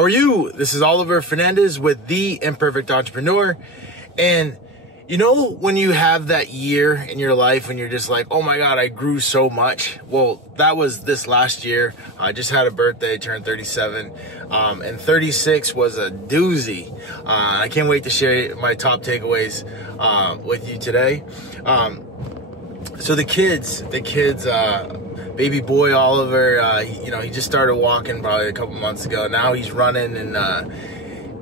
How are you? This is Oliver Fernandez with The Imperfect Entrepreneur. And you know when you have that year in your life when you're just like, oh my God, I grew so much? Well, that was this last year. I just had a birthday, turned 37, and 36 was a doozy. I can't wait to share my top takeaways with you today. So the kids, baby boy Oliver, he just started walking probably a couple months ago. Now he's running, and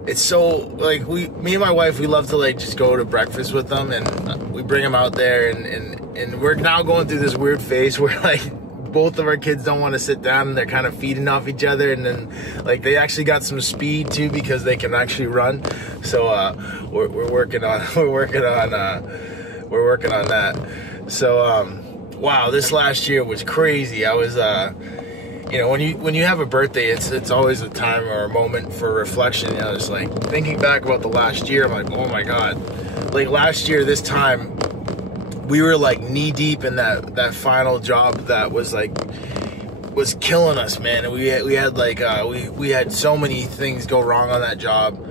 it's so, like, me and my wife, we love to, like, just go to breakfast with them, and we bring them out there, and we're now going through this weird phase where, like, both of our kids don't want to sit down, and they're kind of feeding off each other, and then, like, they actually got some speed too because they can actually run. So we're working on that. So wow, this last year was crazy. I was when you have a birthday, it's always a time or a moment for reflection. Just like thinking back about the last year, I'm like, oh my God, like last year this time we were like knee deep in that final job that was killing us, man. And we had so many things go wrong on that job.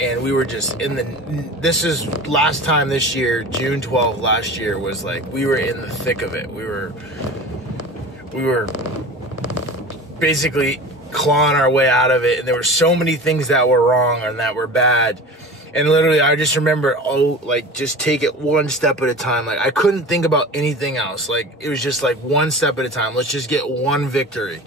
And we were just this is last time this year, June 12th last year was like, we were in the thick of it. We were basically clawing our way out of it. And there were so many things that were wrong and that were bad. And literally, I just remember, just take it one step at a time. Like, I couldn't think about anything else. Like, it was just like one step at a time. Let's just get one victory.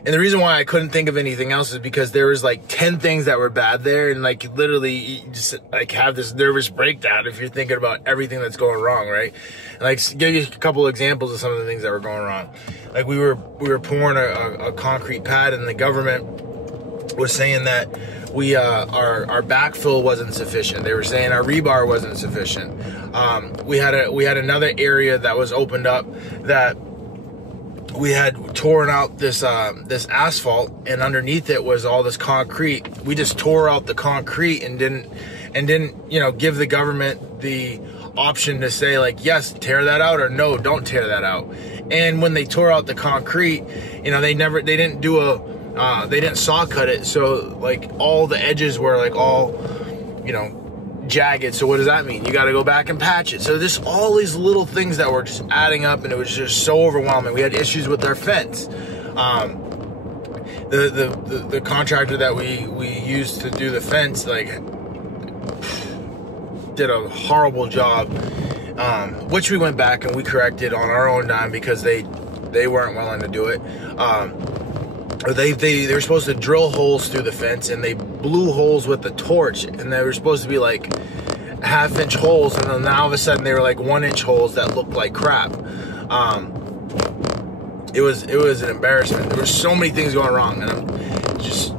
And the reason why I couldn't think of anything else is because there was like 10 things that were bad there. And like, literally you just like have this nervous breakdown if you're thinking about everything that's going wrong, right? And like, give you a couple of examples of some of the things that were going wrong. Like we were pouring a concrete pad, and the government was saying that our backfill wasn't sufficient. They were saying our rebar wasn't sufficient. We had another area that was opened up that we had torn out this asphalt, and underneath it was all this concrete. We just tore out the concrete and didn't give the government the option to say, like, yes, tear that out, or no, don't tear that out. And when they tore out the concrete, they didn't saw cut it, so like all the edges were like all jagged. So what does that mean? You got to go back and patch it. So this all these little things that were just adding up, and it was just so overwhelming. We had issues with our fence. The contractor that we used to do the fence did a horrible job, which we went back and we corrected on our own dime because they weren't willing to do it. They were supposed to drill holes through the fence, and they blew holes with the torch, and they were supposed to be like half-inch holes, and then now all of a sudden they were like 1-inch holes that looked like crap. It was an embarrassment. There were so many things going wrong, and I'm just,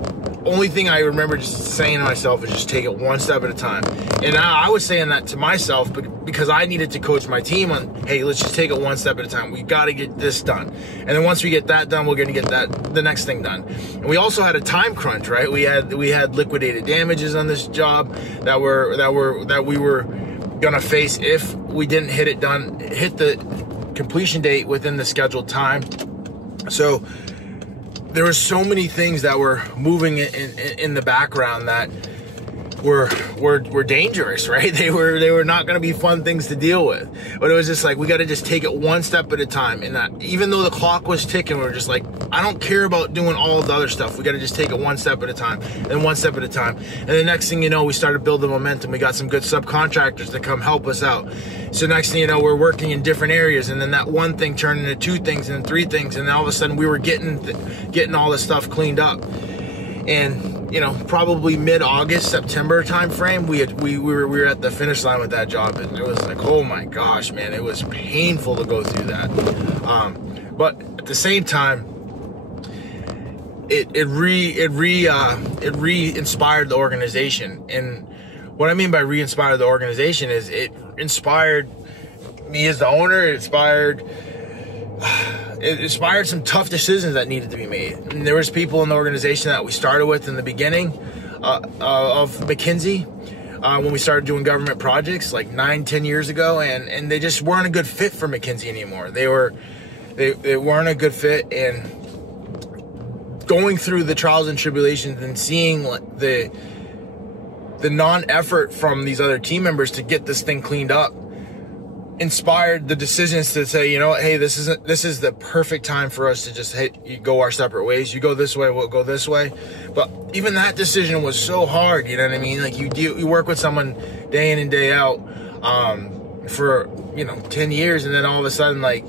only thing I remember just saying to myself is just take it one step at a time. And I was saying that to myself because I needed to coach my team on, hey, let's just take it one step at a time. We got to get this done. And then once we get that done, we're going to get the next thing done. And we also had a time crunch, right? We had liquidated damages on this job that we were going to face if we didn't hit the completion date within the scheduled time. So there were so many things that were moving in the background that were dangerous, right? They were not going to be fun things to deal with. But it was just like, we got to just take it one step at a time. And even though the clock was ticking, we were just like, I don't care about doing all of the other stuff. We got to just take it one step at a time, and one step at a time. And the next thing you know, we started building momentum. We got some good subcontractors to come help us out. So next thing you know, we're working in different areas, and then that one thing turned into 2 things and 3 things, and then all of a sudden we were getting all this stuff cleaned up. And probably mid-August, September time frame, we were at the finish line with that job, and it was like, oh my gosh, man, it was painful to go through that. But at the same time, it re-inspired the organization. And what I mean by re-inspire the organization is it inspired me as the owner. It inspired some tough decisions that needed to be made. And there was people in the organization that we started with in the beginning of McKinsey, when we started doing government projects like 9-10 years ago, and they just weren't a good fit for McKinsey anymore. They weren't a good fit, and going through the trials and tribulations and seeing the non-effort from these other team members to get this thing cleaned up inspired the decisions to say, you know, hey, this is the perfect time for us to just go our separate ways. You go this way, we'll go this way. But even that decision was so hard, you know what I mean? Like you work with someone day in and day out for, you know, 10 years, and then all of a sudden, like,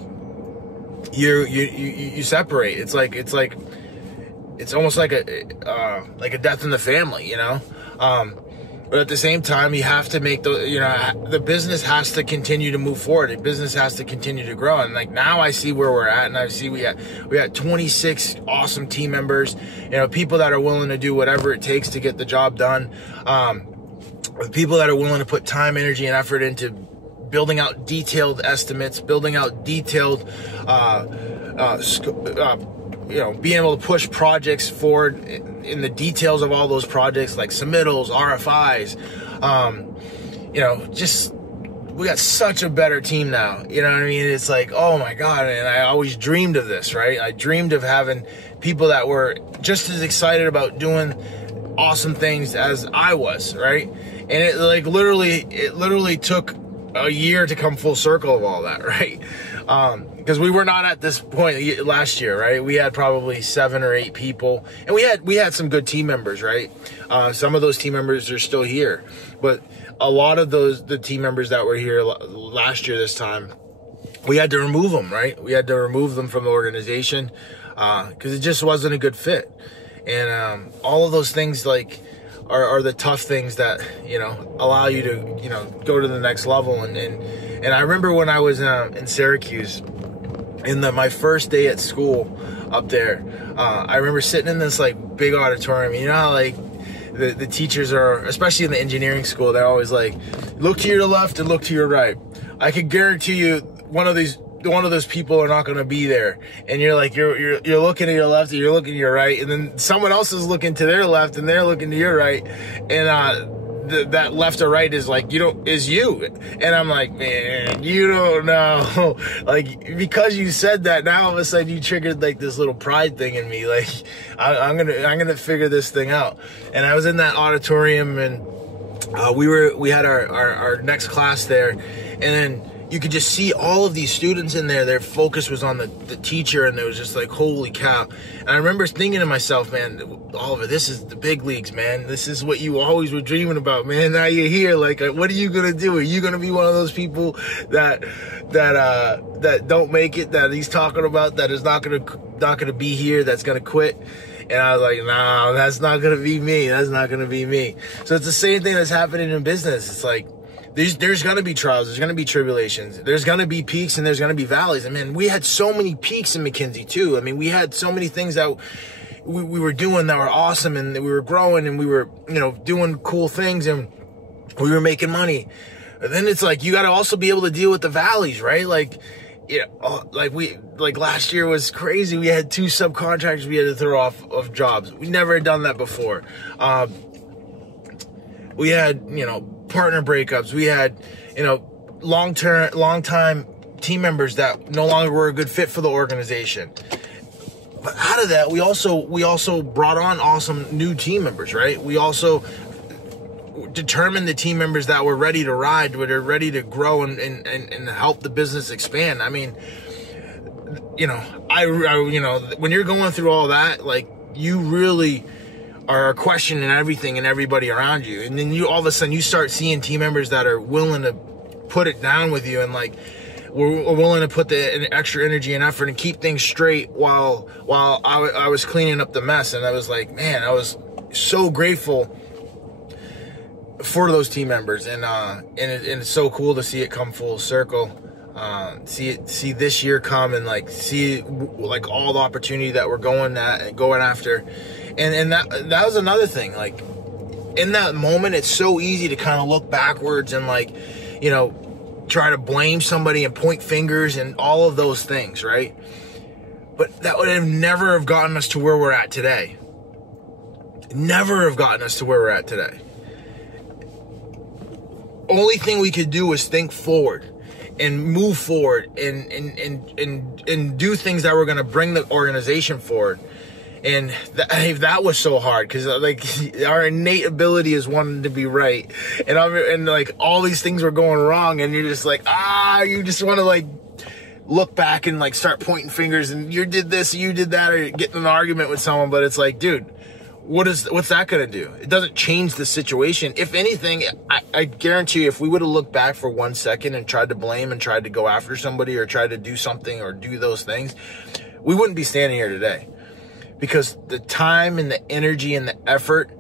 you separate. It's almost like a death in the family, you know? But at the same time, you have to make the business has to continue to move forward. The business has to continue to grow. And like now I see where we're at, and I see we got 26 awesome team members, you know, people that are willing to do whatever it takes to get the job done. People that are willing to put time, energy, and effort into building out detailed estimates, building out detailed, you know, being able to push projects forward in the details of all those projects, like submittals, RFIs. You know, just, we got such a better team now. You know what I mean? It's like, oh my God. And I always dreamed of this, right? I dreamed of having people that were just as excited about doing awesome things as I was, right? And it literally took a year to come full circle of all that, right? Because we were not at this point last year, right? We had probably 7 or 8 people, and we had some good team members, right? Some of those team members are still here, but a lot of the team members that were here last year this time, we had to remove them, right? We had to remove them from the organization because it just wasn't a good fit. And all of those things, like, are the tough things that, you know, allow you to, you know, go to the next level. And I remember when I was in Syracuse, in my first day at school up there, I remember sitting in this like big auditorium. You know how like the teachers are, especially in the engineering school, they're always like, look to your left and look to your right. I can guarantee you one of those people are not going to be there. And you're like, you're looking to your left and you're looking to your right, and then someone else is looking to their left and they're looking to your right, and that left or right is like, is you. And I'm like, man, you don't know. Like, because you said that, now all of a sudden you triggered like this little pride thing in me. Like, I'm gonna figure this thing out. And I was in that auditorium, and we had our next class there, and then you could just see all of these students in there. Their focus was on the teacher, and it was just like, holy cow. And I remember thinking to myself, man, Oliver, this is the big leagues, man. This is what you always were dreaming about, man. Now you're here. Like, what are you gonna do? Are you gonna be one of those people that don't make it, that he's talking about, that is not gonna be here, that's gonna quit? And I was like, no, that's not gonna be me. That's not gonna be me. So it's the same thing that's happening in business. It's like, there's going to be trials, there's going to be tribulations, there's going to be peaks, and there's going to be valleys. And man, we had so many peaks in McKinsey too. I mean, we had so many things that we were doing that were awesome, and we were growing, and we were, you know, doing cool things, and we were making money. But then it's like, you got to also be able to deal with the valleys, right? Like, you know, like last year was crazy. We had 2 subcontractors we had to throw off of jobs. We never had done that before. We had, you know, partner breakups. We had, you know, long time team members that no longer were a good fit for the organization. But out of that, we also brought on awesome new team members, right? We also determined the team members that were ready to ride, that are ready to grow and help the business expand. I mean, you know, you know, when you're going through all that, like, you really are questioning everything and everybody around you. And then you, all of a sudden, you start seeing team members that are willing to put it down with you, and like, we're willing to put the extra energy and effort and keep things straight while I was cleaning up the mess. And I was like, man, I was so grateful for those team members. And it's so cool to see it come full circle. See this year come, and like, see like all the opportunity that we're going after. And that was another thing. Like, in that moment, it's so easy to kind of look backwards and, like, you know, try to blame somebody and point fingers and all of those things, right? But that would have never have gotten us to where we're at today. Never have gotten us to where we're at today. Only thing we could do was think forward and move forward and do things that were going to bring the organization forward. And that was so hard because like our innate ability is wanting to be right, and like all these things were going wrong, and you're just like you just want to like look back and like start pointing fingers, and you did this, you did that, or get in an argument with someone. But it's like, dude, what's that gonna do? It doesn't change the situation. If anything, I guarantee you, if we would have looked back for 1 second and tried to blame and tried to go after somebody or tried to do something or do those things, we wouldn't be standing here today. Because the time and the energy and the effort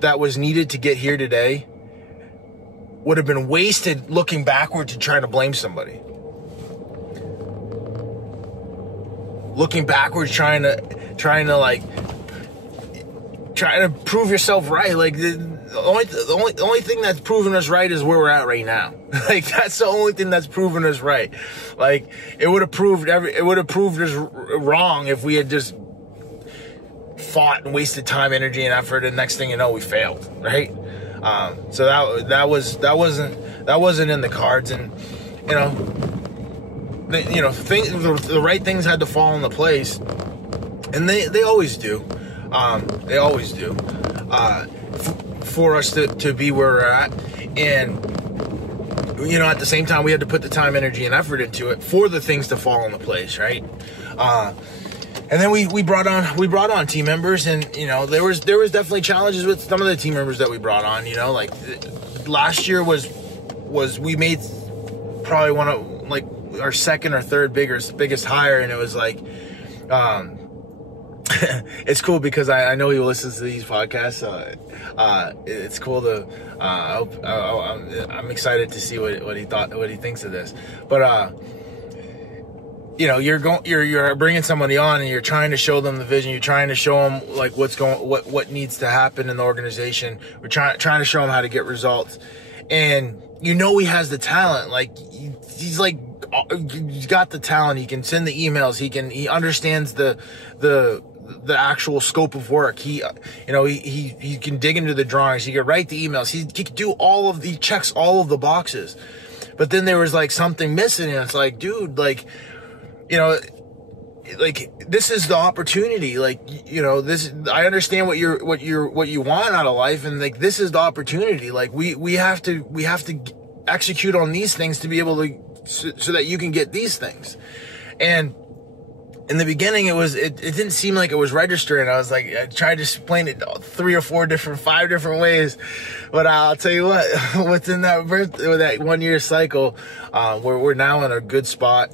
that was needed to get here today would have been wasted looking backward to trying to blame somebody. Looking backwards, trying to prove yourself right. Like the only thing that's proven us right is where we're at right now. Like that's the only thing that's proven us right. Like it would have proved us wrong if we had just fought and wasted time, energy, and effort, and next thing you know, we failed, right? So that wasn't in the cards, and the right things had to fall into place, and they always do. They always do for us to be where we're at, and at the same time we had to put the time, energy, and effort into it for the things to fall into place, right? And then we brought on team members, and there was definitely challenges with some of the team members that we brought on. Like last year was we made probably one of like our second or third biggest hire, and it was like it's cool because I know he listens to these podcasts. It's cool to I'm excited to see what he thinks of this, but you're bringing somebody on and you're trying to show them the vision. You're trying to show them like what needs to happen in the organization. We're trying to show him how to get results, and he has the talent. Like he's got the talent. He can send the emails. He understands the actual scope of work. He can dig into the drawings. He can write the emails. He can do he checks all of the boxes. But then there was like something missing, and it's like, dude, like, like this is the opportunity. Like, this, I understand what you want out of life, and like this is the opportunity. Like we have to execute on these things to be able to so that you can get these things. And in the beginning, it didn't seem like it was registering. I was like, I tried to explain it 3 or 4 5 different ways, but I'll tell you what, within that 1 year cycle, we're now in a good spot.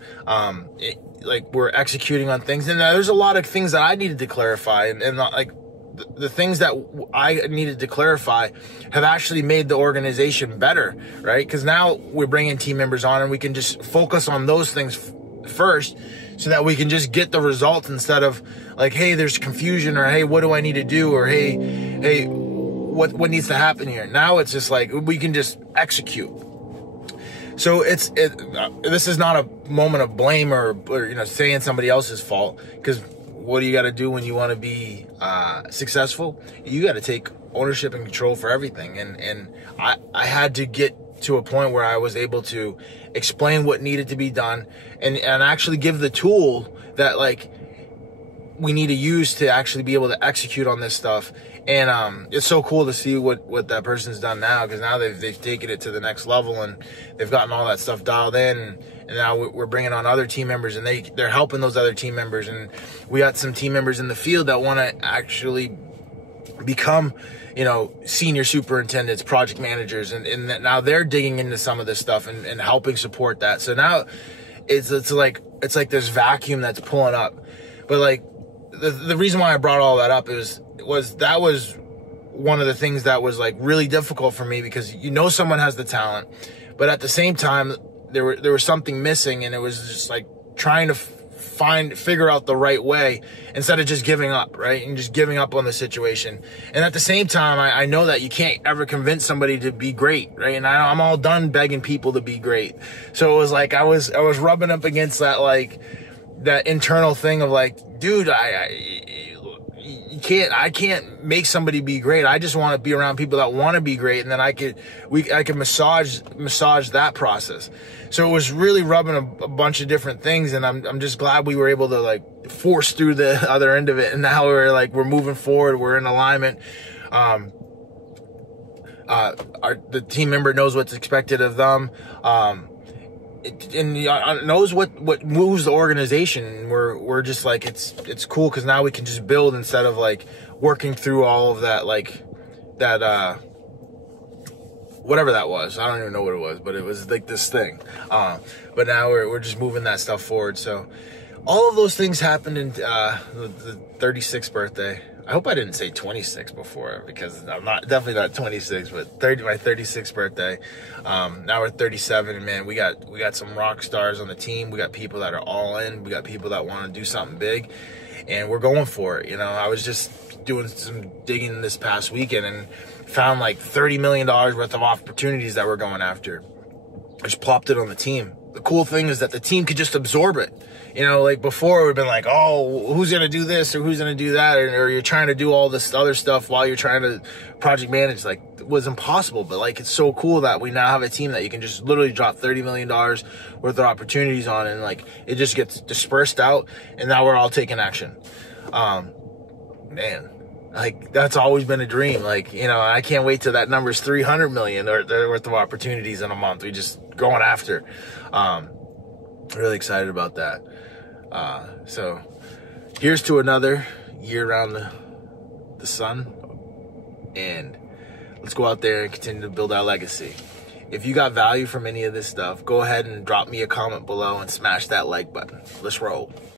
We're executing on things, and there's a lot of things that I needed to clarify, and like the things that I needed to clarify have actually made the organization better, right? Because now we're bringing team members on, and we can just focus on those things first, so that we can just get the results instead of like, hey, there's confusion, or hey, what do I need to do, or hey, what needs to happen here? Now it's just like we can just execute. So this is not a moment of blame or saying somebody else's fault, because what do you got to do when you want to be successful? You got to take ownership and control for everything, and I had to get to a point where I was able to explain what needed to be done and actually give the tool that like we need to use to actually be able to execute on this stuff. And it's so cool to see what that person's done now, because now they've taken it to the next level, and they've gotten all that stuff dialed in, and now we're bringing on other team members, and they're helping those other team members, and we got some team members in the field that want to actually become senior superintendents, project managers, and now they're digging into some of this stuff and helping support that. So now it's like this vacuum that's pulling up. But like the reason why I brought all that up was one of the things that was like really difficult for me, because someone has the talent, but at the same time there was something missing, and it was just like trying to figure out the right way instead of just giving up, right? And just giving up on the situation. And at the same time, I know that you can't ever convince somebody to be great, right? And I'm all done begging people to be great. So it was like I was rubbing up against that, like that internal thing of like, dude, you can't make somebody be great. I just want to be around people that want to be great, and then I could massage that process. So it was really rubbing a bunch of different things, and I'm just glad we were able to like force through the other end of it, and now we're moving forward. We're in alignment. The team member knows what's expected of them. And knows what moves the organization. We're just like, it's cool because now we can just build instead of like working through all of that, like that whatever that was. I don't even know what it was, but it was like this thing. But now we're just moving that stuff forward. So all of those things happened in the 36th birthday. I hope I didn't say 26 before, because I'm definitely not 26, but my 36th birthday. Now we're 37, and man, we got some rock stars on the team. We got people that are all in. We got people that want to do something big, and we're going for it. You know, I was just doing some digging this past weekend and found like $30 million worth of opportunities that we're going after. I just plopped it on the team. The cool thing is that the team could just absorb it. You know, like before, we've been like, oh, who's going to do this or who's going to do that? Or you're trying to do all this other stuff while you're trying to project manage. Like, it was impossible. But, like, it's so cool that we now have a team that you can just literally drop $30 million worth of opportunities on. And, like, it just gets dispersed out. And now we're all taking action. Man, like, that's always been a dream. Like, you know, I can't wait till that number's 300 million worth of opportunities in a month. We just going after. Really excited about that. So here's to another year around the sun, and let's go out there and continue to build our legacy. If you got value from any of this stuff, go ahead and drop me a comment below and smash that like button. Let's roll.